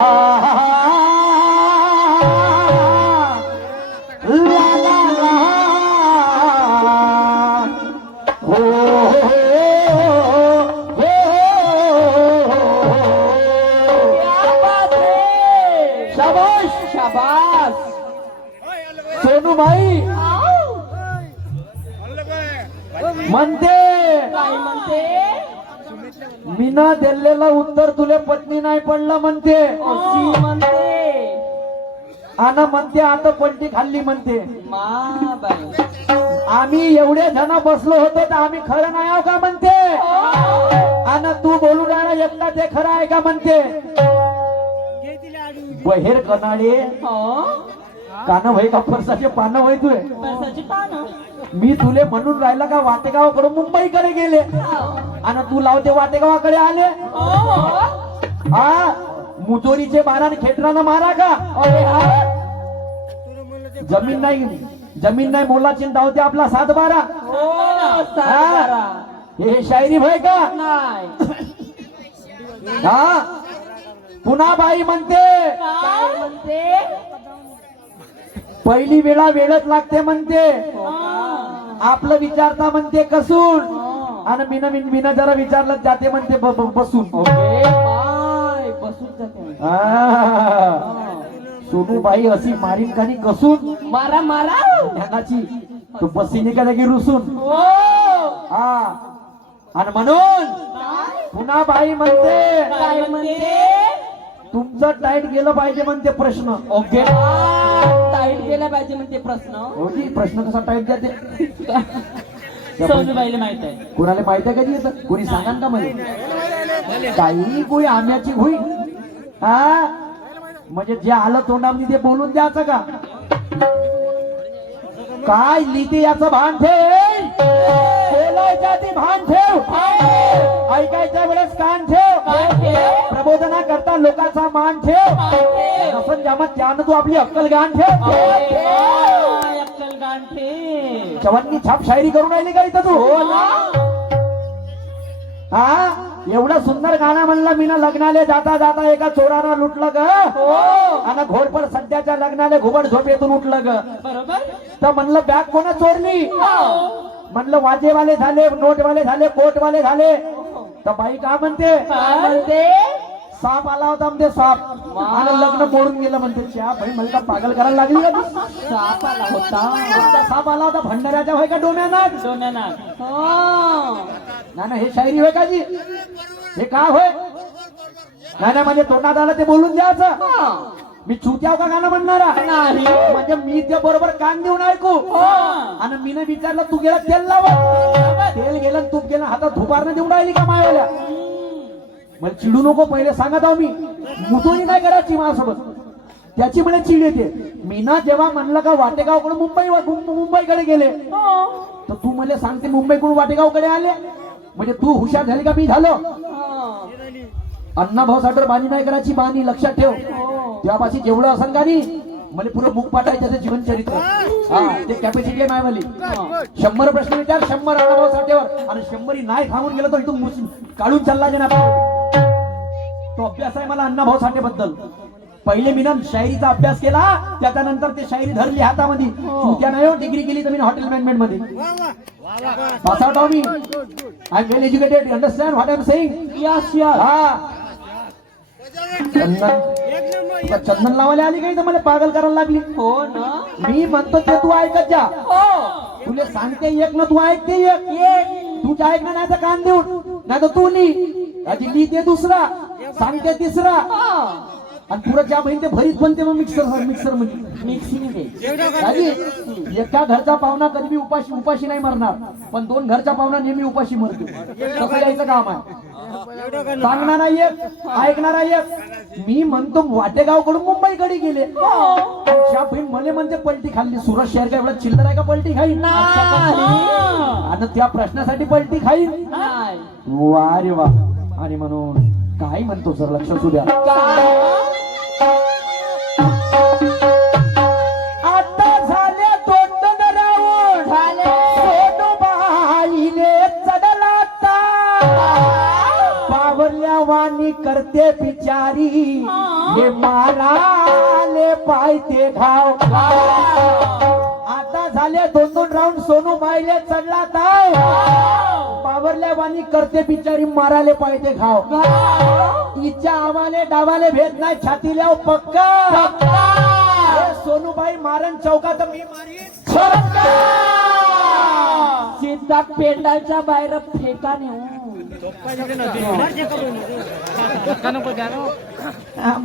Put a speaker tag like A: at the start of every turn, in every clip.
A: ला ला ला हो हो शाबाश शाबाश सोनू भाई म्हणते
B: काय म्हणते
A: मीना दिलेलं उत्तर तुले पत्नी नाही पडलं म्हणते.
B: अशी म्हणते.
A: आता पलटी खाल्ली म्हणते.
B: मा बाई.
A: आम्ही एवढे जण बसलो होतो तर आम्ही खरं नाही आहो का म्हणते? आणि तू बोलू राहिला एकटा ते खरं आहे का म्हणते? बहेर कनाडे
B: हो.
A: कान वय का फरसाचे पानं तुय
B: पानं?
A: मी तुले म्हणून राहिला का वाटेगावाकडे मुंबईकडे गेले? आणि तू लावते वाटेगावाकडे आले?
B: हो.
A: हा? मुजोरीचे मारा खेटरानं मारा का?
B: अरे हा.
A: जमीन नाही जमीन नाही मोलाची धावते आपला सात बारा.
B: हो
A: हे? शायरी भय का? हा? पुन्हा बाई म्हणते? पहिली वेळा वेळच लागते म्हणते. आपलं विचारता म्हणते कसून. आणि मीन मीन मीन जरा विचारलं जाते म्हणते बसून.
B: बसून जाते
A: सोनू बाई अशी मारीन कानी कसून.
B: मारा मारा.
A: ज्ञानाची तू बसीने का जागी रुसून.
B: हो.
A: हा. आणि म्हणून पुन्हा बाई म्हणते
B: काय म्हणते
A: तुमचं टाईट गेलं पाहिजे म्हणते प्रश्न.
B: ओके टाईट केला पाहिजे म्हणते प्रश्न.
A: हो जी प्रश्न कसा
B: माहीत आहे.
A: कोणाला माहिती आहे कधी येतं कोणी सांगा का मला? काही कोणी आम्याची होई. हा? म्हणजे जे आलं तोंडामध्ये ते बोलून द्यायचं का? काय लिहिते याचं भान ठेव? बोलायच्या ती भान ठेव. ऐकायच्या वेळेस कान ठेव.
B: काय ते?
A: प्रबोधना करता लोकांचा मान ठेव? नसन जामत त्यानं तू आपली अक्कल गाण ठेव.
B: अक्कल गांठे
A: चव्हाणनी छाप शायरी करून राहिली का इथं तू? हा एवढं सुंदर गाणं म्हणलं मी ना लग्नाले जाता जाता एका चोरानं लुटलं ग. आणि घोडपड सध्याच्या लग्नाले घुबड झोपेतून उठलं ग.
B: बरोबर.
A: तर म्हणलं बॅग कोणा चोरली? म्हणलं वाजेवाले झाले नोटवाले झाले कोटवाले झाले. तर बाई का म्हणते?
B: काय म्हणते?
A: साप आला होता म्हणते साप. आणि लग्न मोडून गेलं म्हणते. च्या भाई मला का पागल करायला लागली का तू?
B: साप आला होता.
A: कोणता साप आला होता भंडाऱ्याच्या होय का डोम्यानाथ
B: सोन्यानाथ हो.
A: नाही नाही, हे शायरी होय का जी? हे काय होय? नाही नाही म्हणजे तोंडात आलं ते बोलून द्यायचं. मी चुत्याव का गाणं म्हणणारा
B: नाही.
A: म्हणजे मी त्या बरोबर कान देऊन ऐकू. आणि मीनं विचारलं तू गेला तेल लाव. तेल गेलं तूप गेलं हातात धुपारनं देऊन राहिली का मायाला मला चिडू नको पहिले सांगत आहो मी. मुतोही नाही करायची माझ्यासोबत? त्याची म्हणे चिड येते. मीना जेव्हा म्हणलं का वाटेगावकडे मुंबई मुं- मुंबईकडे गेले तर तू मला सांगते मुंबईकडून वाटेगावकडे आले. म्हणजे तू हुशार झाली का मी झालो? अण्णा भाऊ साठर बाणी नाही करायची बाणी लक्षात ठेव. तेव्हापाशी जेवढं असन का नाही मला पुरं मुख पाठायचं त्याचं जीवन चरित्र. हा. ते कॅपॅसिटी आहे माझी शंभर प्रश्न विचार शंभर भाऊ साठेवर. आणि शंभरी नाही थांबून गेलं तर इथून काढून चालला ना तो अभ्यास आहे मला अण्णा भाऊ साठे बद्दल पहिले मी ना शायरीचा अभ्यास केला त्याच्यानंतर ते शायरी धरली हातामध्ये. त्या नाही डिग्री केली तर मी हॉटेल मॅनेजमेंटमध्ये. मी I am well educated understand what I am
B: yes
A: हा. चंदन लावायला आली काही तर मला पागल करायला लागली.
B: हो ना.
A: मी म्हणतो ते तू ऐकत जा.
B: हो.
A: तुला सांगते एक ना तू ऐकते एक.
B: एक.
A: तू ऐक ना नाही तर कान देऊन. नाही तर तू ली. ते दुसरा. सांगते तिसरा. आणि पुरं ज्या बहीण ते भरीत बनते मग मिक्सर मिक्सर आजी, एका घरचा पाहुणा कधी बी उपाशी उपाशी नाही मरणार. पण दोन घरचा पाहुणा नेहमी उपाशी मरतो. कसं यायचं काम आहे. सांगणारा एक ऐकणारा एक. मी म्हणतो वाटेगावकडून मुंबईकडे गेले. त्या बहीण मले म्हणते पलटी खाल्ली सुरत शहर काय एवढा चिल्लर आहे का? पलटी खाईन. आणि त्या प्रश्नासाठी पलटी खाईन.
B: नाही.
A: वा रे वा. आणि म्हणून काय म्हणतो सर? लक्ष असू द्या. वाणी करते बिचारी. हे. माराले पायते घाव. आता झाले दोन दोन राऊंड सोनू बाईले चढला ताव. पावरल्या वाणी करते बिचारी माराले पायते घाव. तिच्या आवाले डावाले भेद नाही छातील्या पक्का. सोनूबाई मारण चौकात मी मारी
B: सीधा पेंडाच्या बाहेर फेका नेऊ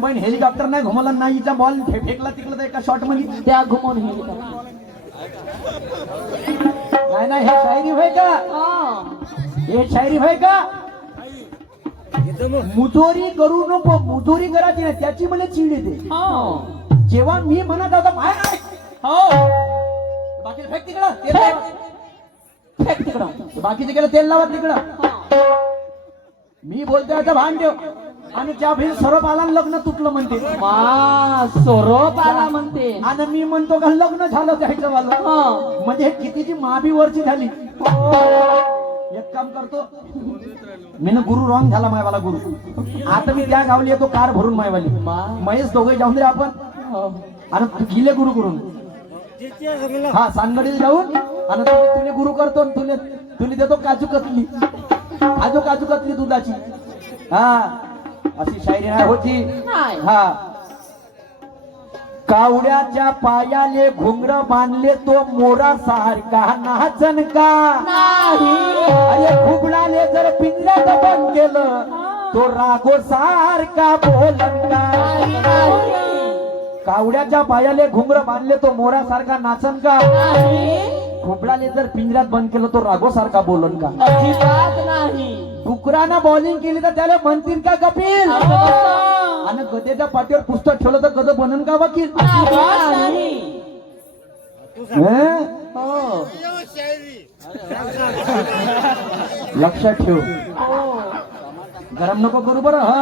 A: पण हेलिकॉप्टर नाही घुमला नाही हिचा बॉल फेकला तिकडं तर एका शॉटमध्ये
B: त्या घुमून हे
A: नाही नाही हे शायरी होय का? हे. शायरी होय का? मुजोरी करू नको मुजोरी करायची नाही त्याची मला चिड येते. जेव्हा मी म्हणत होतो बाहेर आहे. बाकी फेक तिकडं.
B: फेक. तिकडं.
A: बाकीचे गेलं तेल लावा तिकडं. मी बोलतोय आता भान ठेव आणि त्या भिल सरप आला आणि लग्न तुटलं म्हणते.
B: मा सोरोप आला म्हणते.
A: आणि मी म्हणतो का लग्न झालं त्याचं वाला
B: हं.
A: म्हणजे कितीची माबी वरची झाली. एक काम करतो. मी ना गुरु रॉंग झाला मायवाला गुरु. आता मी त्या गावली येतो कार भरून मायवाली. महेश दोघे जाऊन दे आपण.
B: हो.
A: आणि तू गेले गुरु करून. हा सांगडीला जाऊन. आणि तुले गुरु करतो तुले तुले देतो काजू कतली. काजू काजू कतली दुधाची. हा. अशी शायरी नाही होती. हा. कावड्याच्या पायाले घुंगर बांधले तो मोरा सारखा नाचन का?
B: नाही.
A: अरे घुबडाले जर पिंजऱ्यात बंद केलं तो रागो सारखा बोलन का. कावड्याच्या पायाले घुंगर बांधले तो मोरा सारखा नाचन का? घुबडाले जर पिंजऱ्यात बंद केलं तो रागो सारखा बोलन का?
B: अजिबात नाही.
A: डुकरानं बॉलिंग केली तर त्याला म्हणतील का कपिल? आणि गदेच्या पाठीवर पुस्तक ठेवलं तर गद बनन का वकील?
B: अजिबात नाही.
A: हं?
B: हो.
A: लक्षात ठेव.
B: हो.
A: गरम नको करू बरं हा.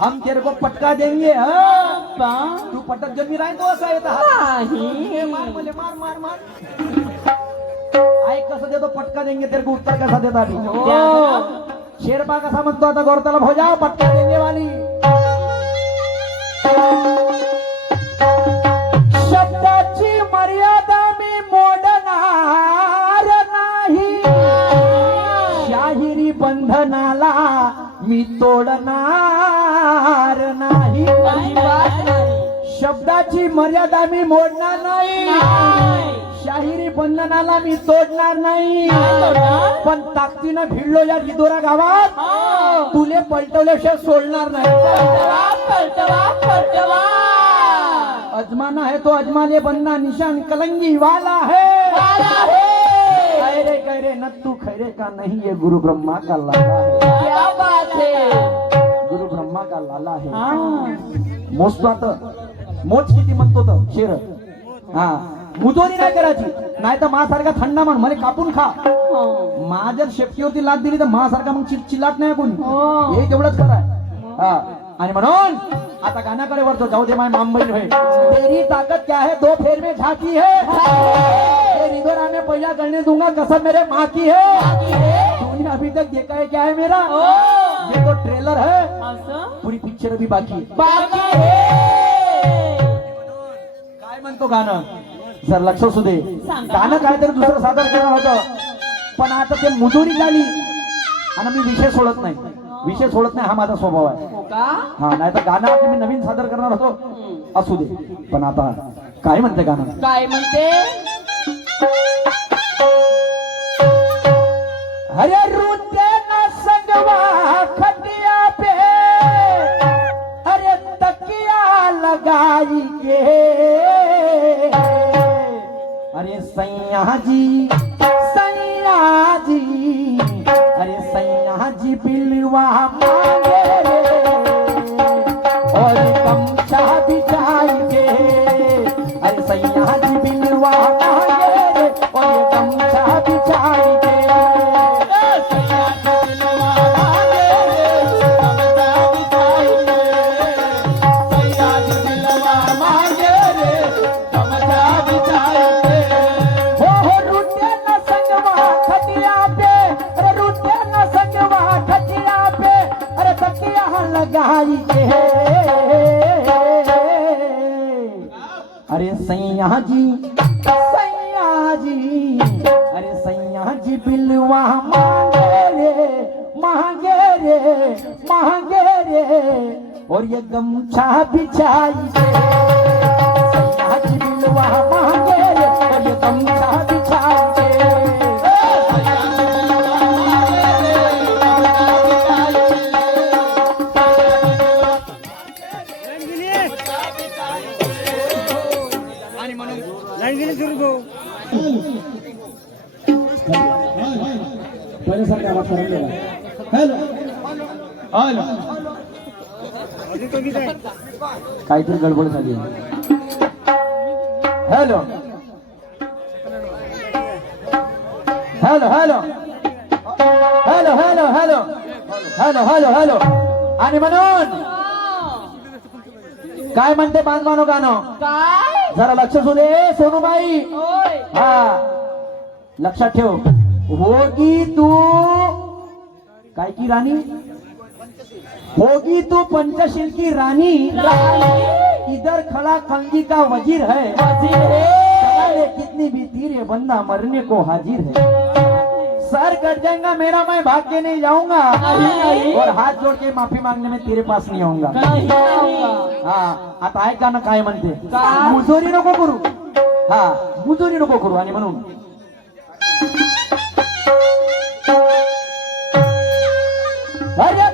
A: हम तेरे को पटका देंगे हा. तू पटक जन्मी राहील तो असा येत.
B: नाही.
A: मार मले मार मार मार. ऐक कसं देतो पटका देंगे तेरे को उत्तर कसा देता अभी
B: हो.
A: शेरपा कसा म्हणतो आता गौरतलब हो जाओ पटका देंगे वाली. शब्दाची मर्यादा मी मोडणार. मी तोडणार नाही शब्दाची मर्यादा मी मोडणार नाही. शाहिरी बंधनाला मी तोडणार नाही? पण ताकदीनं भिडलो या रिदोरा गावात
B: हो.
A: तुले पलटवल्याशिवाय सोडणार नाही. अजमाना है तो अजमाले बनना निशान कलंगी वाला है
B: वाला है.
A: खैरे खैरे नत्तू खैरे का नहीं? ये गुरु ब्रह्मा का लाला है।
B: क्या बात है।
A: गुरु ब्रह्मा का लाला है।
B: हाँ.
A: मोजतो आता। मोज किती म्हणतो तो? शेर। हा. मुजोरी नाही करायची. नाही तर मासारखा थंडा म्हण मला कापून खा.
B: हो.
A: मा जर शेपटीवरती लाद दिली तर मासारखा मग चिल चिल्लाट नाही कोणी.
B: हो.
A: हे तेवढंच कराय हा. आणि म्हणून आता गाण्याकडे वरतो जाऊ दे माय होय तेरी ताकत क्या है? दो फेर में झाकी है. ये रिदोरा में पैया करने दूंगा कसम मेरे माँ की है
B: है?
A: तूने अभी तक देखा है क्या है मेरा. ये तो ट्रेलर है? पूरी पिक्चर अभी बाकी है.
B: बाकी है!
A: काय म्हणतो गाणं? जर लक्ष असू दे.
B: सांगा.
A: गाणं काहीतरी दुसरं सादर करणार होतं. पण आता ते मुजोरी झाली. आणि मी विषय सोडत नाही. विषय सोडत नाही हा माझा स्वभाव आहे.
B: हो
A: हा नाही तर गाणं आता मी नवीन सादर करणार होतो. असू दे. पण आता काय म्हणते गाणं?
B: काय म्हणते?
A: अरे रुते ना संगवा खटिया पे। अरे तकिया लगाई के अरे सैया जी सैया जी अरे सैया जी बिलवा रे मांगे रे और ये गमछा बिछाई दे काहीतरी गडबड झाली hello. Hello hello. Hello hello hello. Hello hello hello. आणि म्हणून काय म्हणते बांधवानो गाणं? जरा लक्ष दे सोनूबाई. हा. लक्षात ठेव. होगी तू. काय की राणी? होगी तू पंचशील की रानी। इधर खड़ा कंगी का वज़ीर है।
B: वज़ीर है।
A: कितनी भी तीर है बंदा मरने को हाजिर है। सर कट जाएगा मेरा मैं भाग के नहीं जाऊँगा। और हाथ जोड़ के माफ़ी मांगने में तेरे पास नहीं आऊँगा. हा आता ऐका ना काय म्हणते? मुजोरी नको करू। हा मुजोरी नको करू आणि म्हणून। अरे!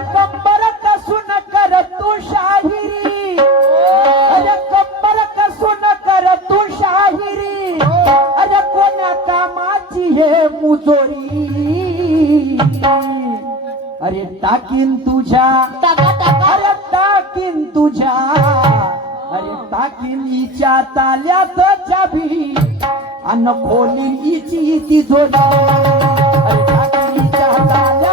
A: हे मुजोरी। अरे टाकीन तुझ्या। अरे टाकीन तुझ्या। अरे टाकीन हिच्या ताल्यात चाबी। अन्न खोलीन हिची ती जोडी। अरे टाकीन हिच्या ताल्यात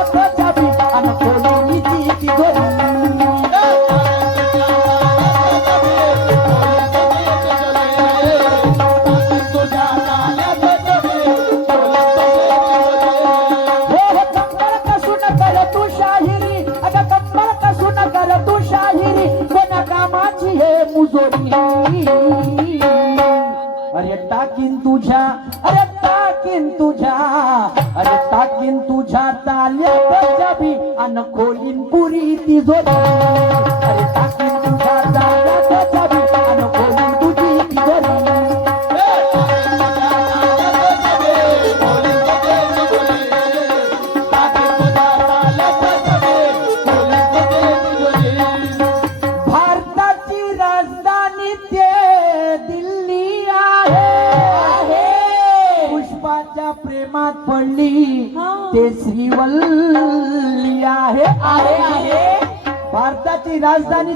A: পুরীতি জোড়া।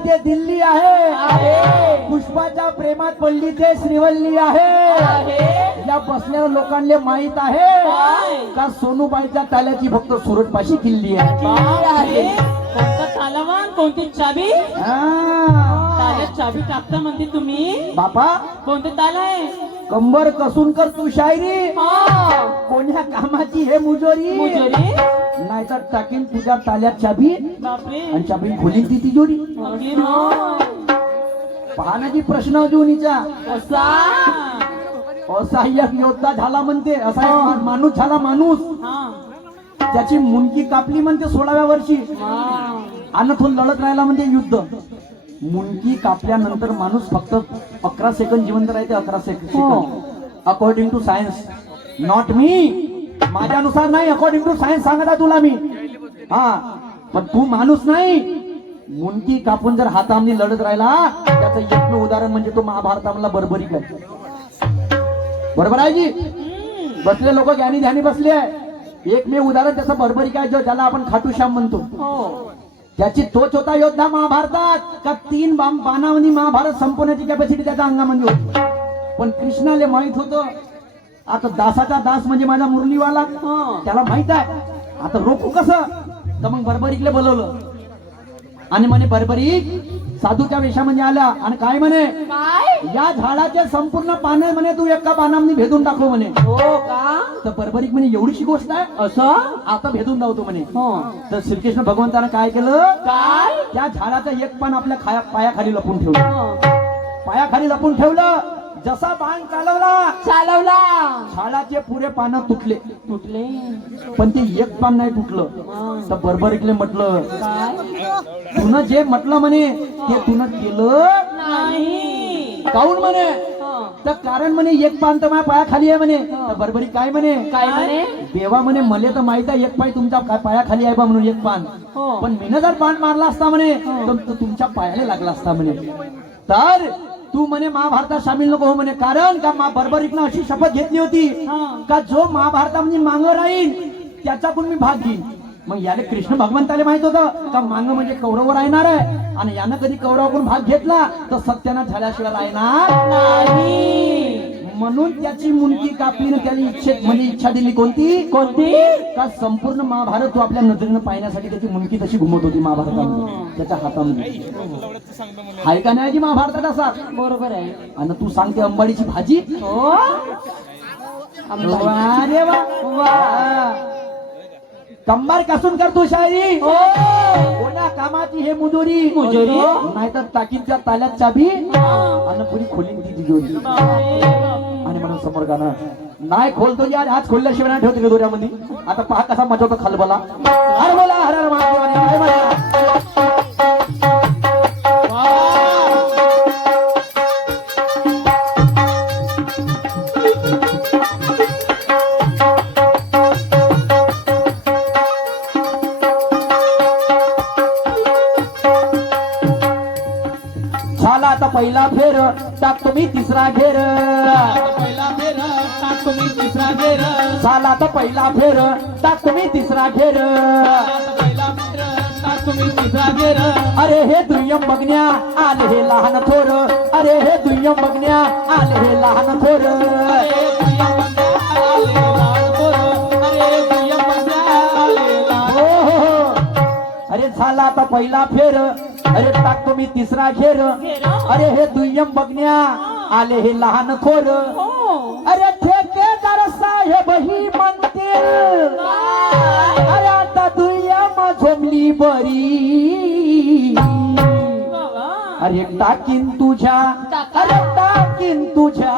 A: ते दिल्ली आहे पुष्पाच्या प्रेमात पडली ते श्रीवल्ली आहे. या बसलेल्या लोकांना माहीत आहे? का सोनूबाईच्या ताल्याची फक्त सुरत पाशी किल्ली आहे.
B: तालावान? कोणती चाबी. ताल्यात चाबी टाकता म्हणते तुम्ही.
A: बापा.
B: कोणते ताल आहे?
A: कंबर कसून कर तू शायरी. कोण्या कामाची हे मुजोरी?
B: मुजोरी?
A: नाहीतर टाकीन तुझ्या ताल्यात चाबी आणि चाबी खोलीन ती तिजोरी. पाहण्याची प्रश्न जुनीचा
B: असा.
A: असहाय्यक योद्धा झाला म्हणते असा माणूस झाला माणूस.
B: हा.
A: त्याची मुंडकी कापली म्हणते सोळाव्या वर्षी.
B: हा
A: आणि तो लढत राहिला म्हणजे युद्ध. मुंडकी कापल्यानंतर माणूस फक्त अकरा सेकंद जिवंत राहते अकरा second according to science not मी माझ्यानुसार नाही अकॉर्डिंग टू सायन्स सांगत आहे तुला मी. हा पण तू माणूस नाही. मुंडकी कापून जर हातामध्ये लढत राहिला त्याचं एकमेव उदाहरण म्हणजे तो महाभारतामधला बरोबरी आहे बरोबर आहे जी बसले लोक ज्ञानी ध्यानी बसले आहे. एकमेव उदाहरण त्याचं बरोबरी आहे जो ज्याला आपण खाटू श्याम म्हणतो.
B: हो.
A: त्याची तोच होता योद्धा महाभारतात का तीन बाणामध्ये महाभारत संपवण्याची कॅपॅसिटी त्याच्या अंगामध्ये होती. पण कृष्णाला माहीत होतं आता दासाचा दास म्हणजे माझा मुरलीवाला.
B: हा.
A: त्याला माहीत आहे. आता रोखू कसं? तर मग बरबरीकले बोलवलं. आणि म्हणे बरबरीक साधूच्या वेशामध्ये आल्या. आणि काय म्हणे?
B: काय?
A: या झाडाचे संपूर्ण पाने म्हणे तू एका पानामध्ये भेदून टाकलो म्हणे.
B: हो का?
A: तर बरबरीक म्हणे एवढीशी गोष्ट आहे.
B: असं?
A: आता भेदून लावतो म्हणे. तर श्रीकृष्ण भगवंतानं काय केलं?
B: काय?
A: त्या झाडाचं एक पान आपल्या खाया पायाखाली लपून ठेवलं.
B: हो.
A: पायाखाली लपून ठेवलं. जसा बाण चालवला
B: चालवला.
A: झाडाचे पुरे पानं तुटले.
B: तुटले.
A: पण ते एक पान नाही तुटलं.
B: हा.
A: तर बरोबरीकले म्हटलं
B: काय?
A: तुनं जे म्हटलं म्हणे ते तुनं केलं
B: नाही.
A: काऊन म्हणे?
B: हा.
A: तर कारण म्हणे एक पान तर माझ्या पायाखाली आहे म्हणे. तर बरोबरी काय म्हणे?
B: काय म्हणे?
A: देवा म्हणे मले तर माहीत आहे एक पाय तुमच्या पायाखाली आहे बा म्हणून एक पान.
B: हो.
A: पण मीनं जर पान मारला असता म्हणे तर तो तुमच्या पायाला लागला असता म्हणे. तर तू म्हणे महाभारतात सामील नको हो म्हणे. कारण का मा बरोबरीनं अशी शपथ घेतली होती. का जो महाभारतामध्ये मांग राहील त्याच्याकडून मी भाग घेईन. मग याले कृष्ण भगवंताले माहीत होतं का मांग म्हणजे कौरव राहणार आहे? आणि यानं कधी कौरवाकडून भाग घेतला तर सत्यानं झाल्याशिवाय राहणार
B: नाही.
A: म्हणून त्याची मुलगी कापली ना त्याला इच्छेत म्हणजे इच्छा दिली कोणती?
B: कोणती?
A: का संपूर्ण महाभारत तू आपल्या नजरेनं पाहण्यासाठी त्याची मुलगी तशी घुमत होती महाभारतामध्ये त्याच्या हातामध्ये. आहे का नाही जी महाभारतात असा?
B: बरोबर आहे.
A: आणि तू सांगते अंबाडीची भाजी?
B: हो.
A: वा रे वा. वा. कंबार कसून करतो शायरी.
B: हो.
A: कोण्या कामाची हे मुजोरी?
B: मुजोरी?
A: नाहीतर टाकीच्या ताल्यात चाबी. आणि पुरी खोलीन ती तिजोरी. आणि म्हणून समोर गाणं. नाही खोलतो यार आज खोलल्याशिवाय नाही ठेवते दोऱ्यामध्ये. आता पहा कसा मजवतो खालबला. हर बोला हर हर तिसरा घेर
C: पहिला फेर तिसरा घेर
A: झाला आता पहिला फेर टाकतो मी तिसरा घेर
C: पहिला फेर तिसरा घेर
A: अरे हे दुय्यम बघण्या आले हे लहान थोर. अरे हे दुय्यम बघण्या आले हे लहान थोर.
C: अरे.
A: हो हो हो झाला आता पहिला फेर. अरे टाकतो मी तिसरा घेर अरे हे दुय्यम बघण्या आले हे लहान खोर.
B: हो.
A: अरे ठेकेदार साहेब ही म्हणतील. अरे आता दुय्यम झोमली बरी. अरे टाकीन तुझ्या. अरे टाकीन तुझ्या.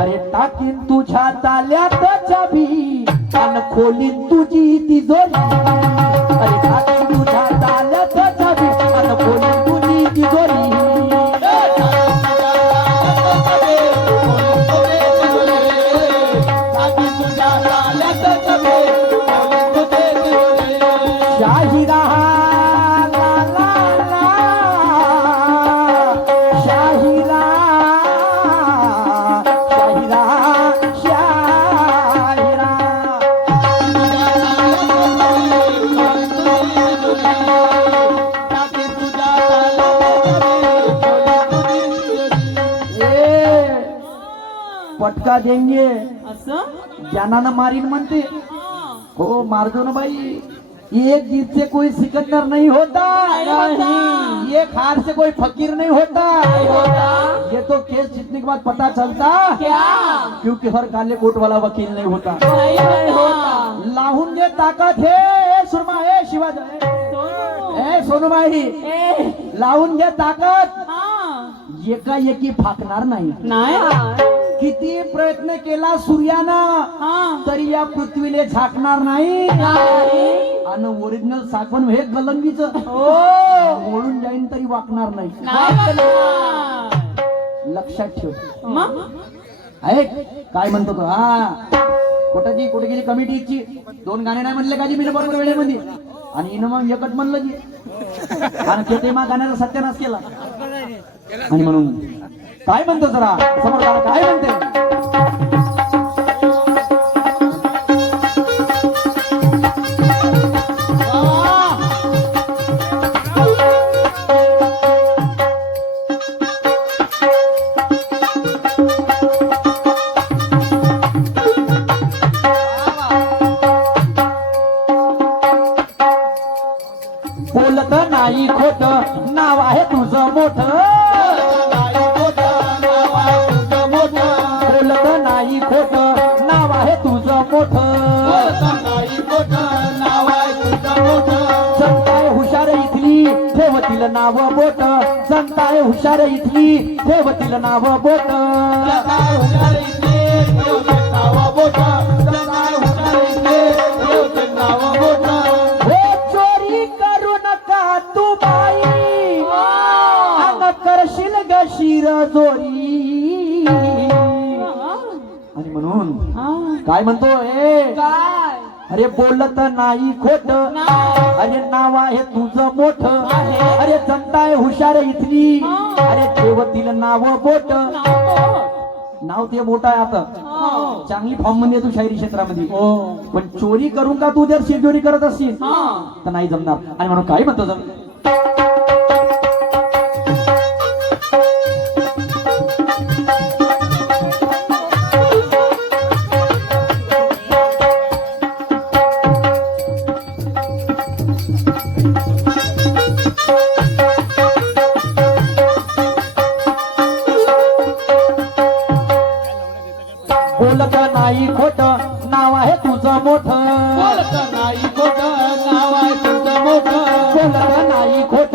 A: अरे टाकीन तुझ्या ताल्यात चाबी आणि खोलीन तुझी तिजोरी अरे टाकीन देंगे
B: असं?
A: ज्ञानानं मारीन म्हणते.
B: हा.
A: हो मारजो ना बाई एक जीत से कोई सिकंदर नहीं होता.
B: नहीं।
A: एक हार से कोई फकीर नहीं होता.
B: होता?
A: ये तो केस जीतने के बाद पता चलता.
B: क्या?
A: क्योंकि हर काले कोट वाला वकील नहीं होता.
B: नाही नाही होता.
A: लाहून जे ताकद हे सुरमा ए शिवाजी
B: सोनू.
A: ए, लावून घे ताकद.
B: हा.
A: एकाएकी फाकणार नाही.
B: नाही.
A: किती प्रयत्न केला सूर्यानं?
B: हा.
A: तरी या पृथ्वीले झाकणार नाही. आणि ओरिजिनल साखण हे गलंगीच
B: हो.
A: मोडून जाईन तरी वाकणार नाही. लक्षात ठेव. ऐक काय म्हणतो तो? हा. जी कुठे गेली कमिटीची दोन गाणे नाही म्हणले का जी मी बरोबर वेळेमध्ये? आणि हिनं मग एकच म्हणलं जी. आणि ते मग गाण्याचा सत्यानाश केला. आणि म्हणून काय म्हणतो जरा? समोर काय म्हणते? म्हणून. काय म्हणतो? ए. अरे बोलत नाही खोट. अरे नाव आहे तुझं मोठ. अरे जनताय हुशार इथली. अरे ठेवतील नाव बोट. नाव ते मोठं आहे आता. चांगली फॉर्ममध्ये तू शायरी क्षेत्रामध्ये. पण चोरी करून का तू जर शेतजोरी करत असशील? तर नाही जमणार. आणि म्हणून काय म्हणतो जम? नाही खोट नाव आहे तुझं मोठं.
C: बोलत नाही खोट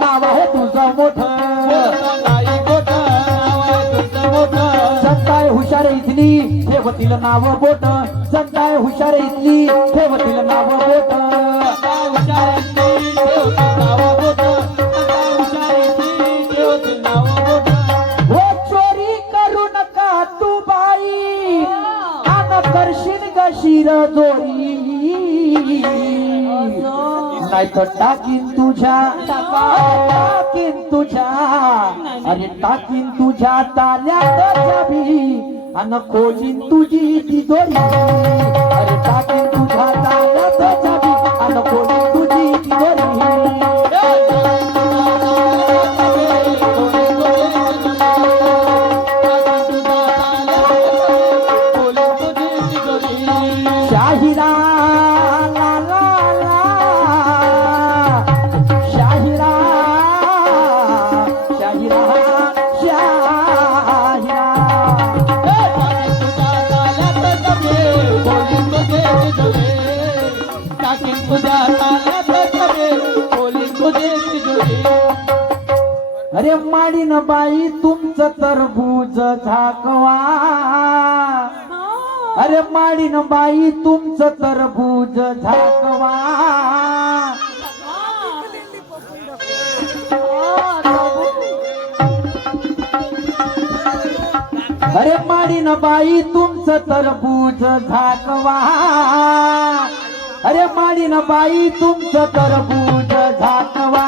C: नाव आहे तुझं मोठ.
A: बोलत नाही खोट नाव आहे तुझं मोठं. संताय हुशार इथली ठेवतील नाव बोट. संताय हुशार इथली ठेवतील नाव बोट.
C: काय हुशार इथे ठेवते नाव बोटा. काय
A: तर टाकीन तुझ्या. टाकीन तुझ्या. अरे टाकीन तुझ्या ताल्यात चाबी अन खोलीन तुझी तिजोरी अरे टाकीन तुझ्या ताल्या काढीन बाई तुमचं तरबूज झाकवा. अरे माडीन बाई तुमचं तरबूज झाकवा. अरे माडीन बाई तुमचं तरबूज झाकवा.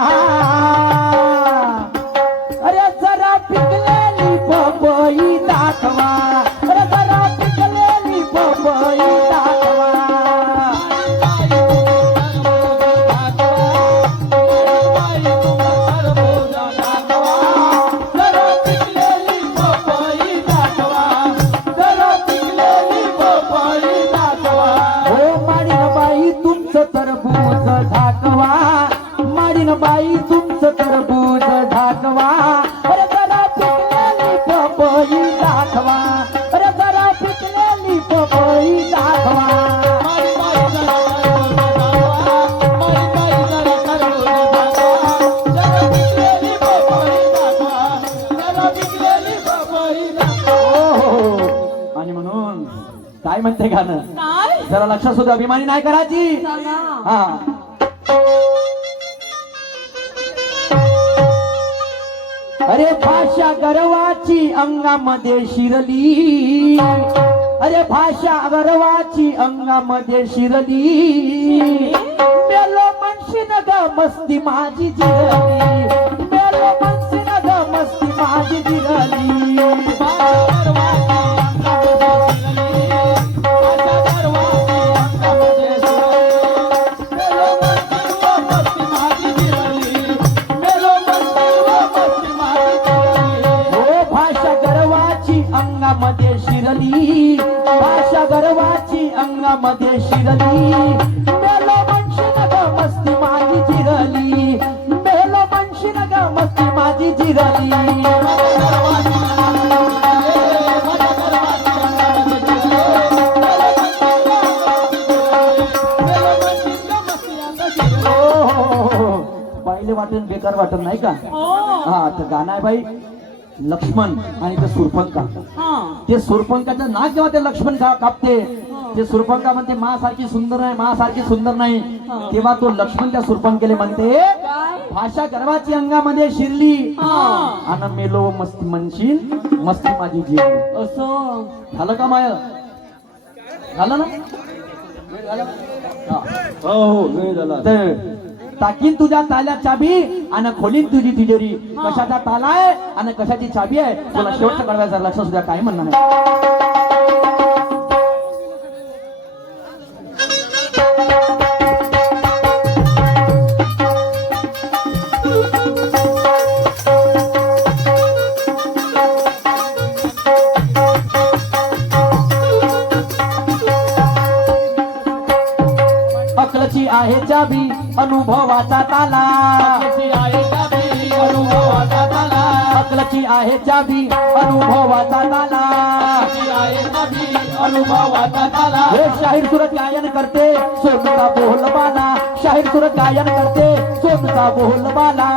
A: अरे जरा पिकलेली पपई म्हणते गाणं? जरा लक्षात सुद्धा अभिमानी नाही करायची. हा. अरे भाषा गर्वाची अंगामध्ये शिरली. अरे भाषा गर्वाची अंगामध्ये शिरली. मेलो म्हणशीन ग मस्ती माझी जिरली. मेलो म्हणशीन ग मस्ती माझी जिरली. अंगामध्ये शिरली. भाषा गर्वाची अंगामध्ये शिरली. मेलो म्हणशीन ग मस्ती माझी जिरली. मेलो म्हणशीन ग मस्ती माझी जिरली. हो, हो, हो, वाटून बेकार वाटत नाही का?
B: हो.
A: हा तर गाणं आहे बाई. लक्ष्मण आणि ते सुरपंका
B: हा.
A: ते सुरपंकाचं नाक जेव्हा ते लक्ष्मण का कापते ते सुरपंका म्हणते मा सारखी सुंदर नाही मा सारखी सुंदर नाही. तेव्हा तो लक्ष्मण त्या सुरपंकेले म्हणते भाषा गर्वाची अंगामध्ये शिरली.
B: हा.
A: आणि मेलो मस्ती म्हणशील मस्ती माझी जीव.
B: असं.
A: झालं का माय? झालं ना? हा.
C: हो झाला.
A: टाकीन तुझ्या ताल्यात चाबी आणि खोलीन तुझी तिजोरी. कशाचा ताला आहे आणि कशाची चाबी आहे? तुला शेवटचं कळवायचं लक्ष सुद्धा काय म्हणणं अनुभवाचा ताला अकलची आहे अनुभवाचा
C: चाबी अनुभवाचा ताला
A: हे शाहीर सुरत गायन करते सोनचा बोलबाला शाहीर सुरत गायन करते सोनचा बोलबाला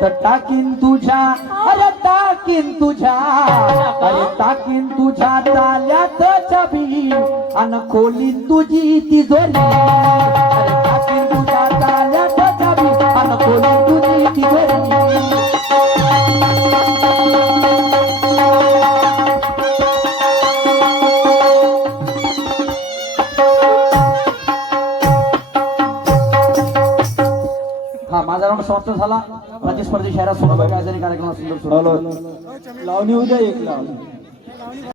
A: तर टाकीन तुझ्या अरे टाकीन तुझ्या. अरे टाकीन तुझ्या ताल्यात चबी अन खोली तुझी तिजोरी. अरे टाकीन तुझ्या ताल्यात चबी अन खोली समाप्त झाला. प्रतिस्पर्धी शहरात सोनबाई कार्यक्रम सुंदर सुरू
C: लावणी उद्या एक लावणी